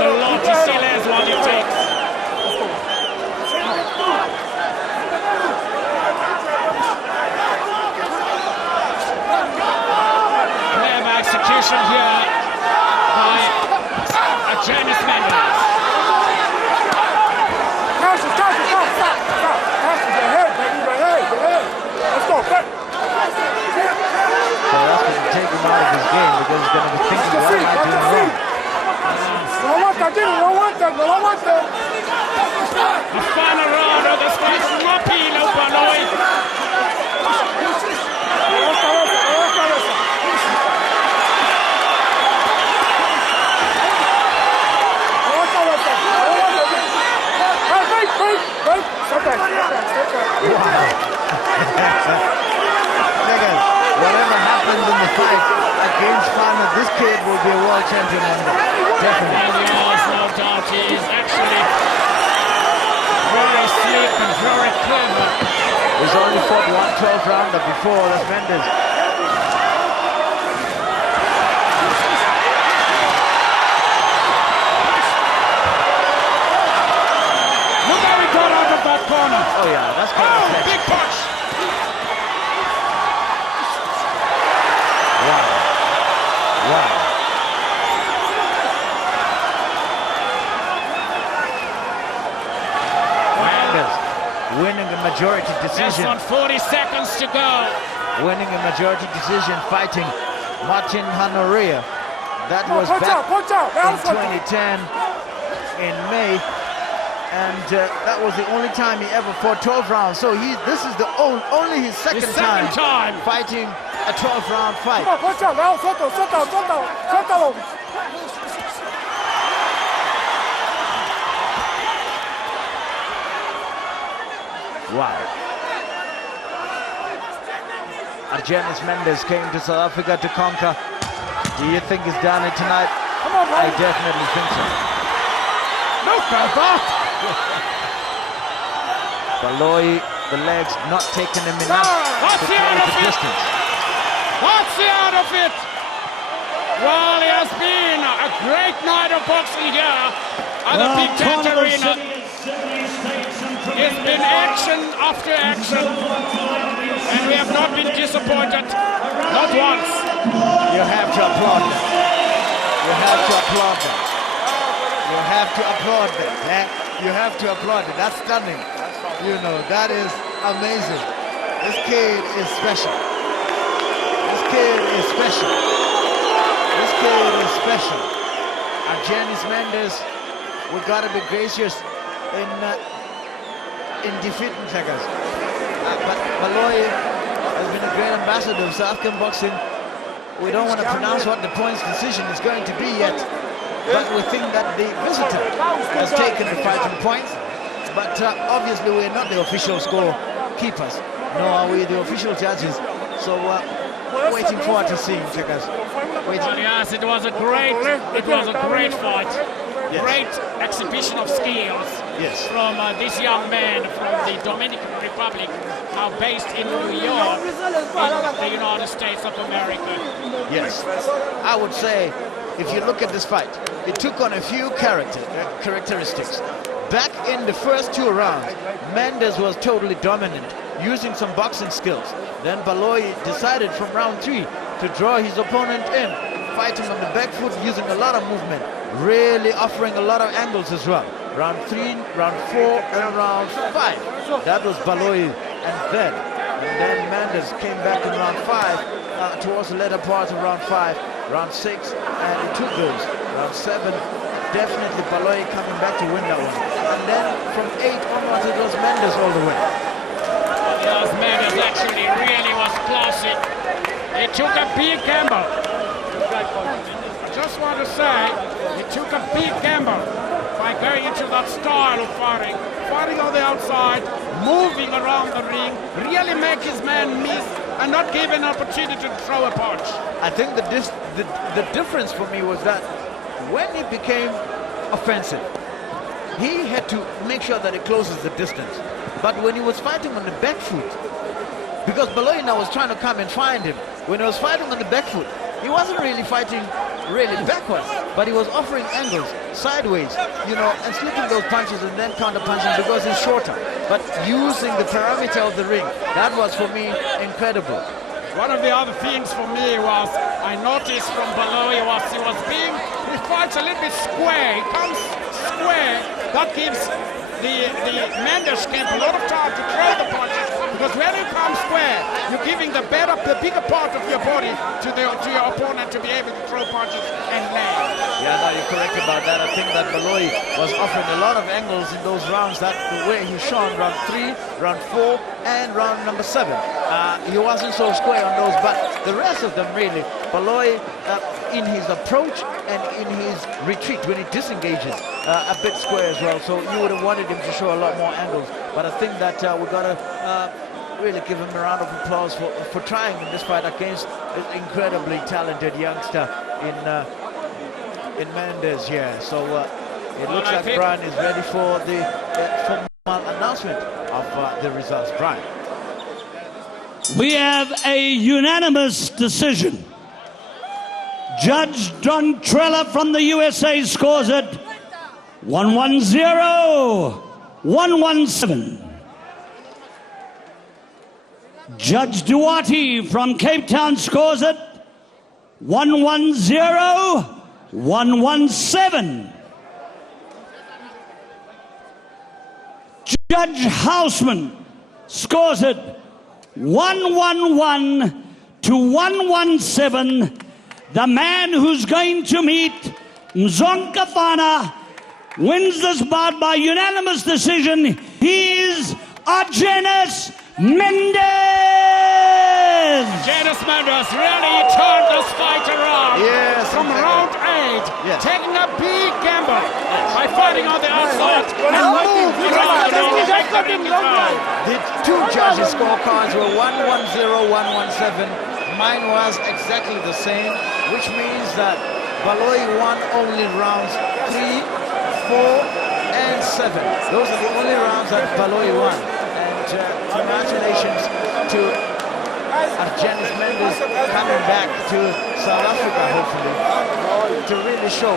a lot. He still has what it takes. Clever execution here by argenis mendez. So that's going to take him out of his game because he's going to be thinking, what am I doing wrong? A final round of the space rapilo baloyi. Whatever happens in the fight against Farmer, this kid will be a world champion one day. Definitely. Yes, no doubt. He is actually very slick and very clever. He's only fought 1 12-rounder before, that's Mendez. Look how he got out of that corner. Oh yeah, that's kind of flex. Big punch. Wow. Mendez winning a majority decision. Just 40 seconds to go. Winning a majority decision, fighting Martin Hanoria. That was back in 2010 in May. And that was the only time he ever fought 12 rounds. So this is the only his second time fighting a 12-round fight. Wow. Argenis Mendez came to South Africa to conquer. Do you think he's done it tonight? I definitely think so. Look at that! Baloyi, the legs not taking him enough to close the distance. What's the out of it? Well, it has been a great night of boxing here at the Big Tent Arena. It's been action after action, and we have not been disappointed, not once. You have to applaud them. You have to applaud them. You have to applaud them. Eh? You have to applaud it. That's stunning. You know, that is amazing. This kid is special. This kid is special. This kid is special. Argenis Mendez, we gotta be gracious in defeating Checkers. But Baloyi has been a great ambassador of South African boxing. We don't want to pronounce what the points decision is going to be yet, but we think that the visitor has taken the fighting points. But obviously we're not the official score keepers, nor are we the official judges. So waiting forward to seeing Checkers. Well, yes, it was a great fight. Yes. Great exhibition of skills from this young man from the Dominican Republic, now based in New York, in the United States of America. Yes, I would say if you look at this fight, it took on a few characteristics. Back in the first 2 rounds, Mendez was totally dominant, using some boxing skills. Then Baloyi decided from round 3 to draw his opponent in, fighting on the back foot, using a lot of movement, really offering a lot of angles as well. Round 3, round 4, and round 5. That was Baloyi. And then Mendez came back in round 5, towards the later part of round 5, round 6, and he took those. Round 7, definitely Baloyi coming back to win that one. And then from 8 onwards, it was Mendez all the way. Yes, Mendez actually really was classy. He took a big gamble. I just want to say, he took a big gamble by going into that style of fighting on the outside, moving around the ring, really make his man miss and not give an opportunity to throw a punch. I think the difference for me was that when he became offensive, he had to make sure that he closes the distance. But when he was fighting on the back foot, because Baloyi now was trying to come and find him, when he was fighting on the back foot, he wasn't really fighting backwards, but he was offering angles. sideways, you know, and slipping those punches and then counter punching because he's shorter. But using the perimeter of the ring, that was for me incredible. One of the other things for me was, I noticed from Baloyi was he fights a little bit square. He comes square. That gives the Mendez camp a lot of time to throw the punches, because when you come square, you're giving the bigger part of your body to your opponent to be able to throw punches and land. Yeah, no, you're correct about that. I think that Baloyi was offering a lot of angles in those rounds. That the way he shone round 3, round 4, and round number 7. He wasn't so square on those, but the rest of them really, Baloyi in his approach and in his retreat when he disengages, a bit square as well. So you would have wanted him to show a lot more angles. But I think that we've got to really give him a round of applause for trying in this fight against this incredibly talented youngster in Mendez here. So it looks like Brian is ready for the formal announcement of the results. Brian. We have a unanimous decision. Judge Don Trella from the USA scores it 110, 117. Judge Duarte from Cape Town scores it 110, 117. Judge Houseman scores it 111 to 117. The man who's going to meet Mzonkafana wins this bout by unanimous decision. He is argenis mendez. Argenis Mendez really turned this fight around. Yes, from round 8, yes, taking a big gamble by fighting on the outside and making the two judges' scorecards were 110, 117. Mine was exactly the same, which means that Baloyi won only rounds 3, 4, and 7. Those are the only rounds that Baloyi won. And congratulations to argenis Mendez coming back to South Africa, hopefully, to really show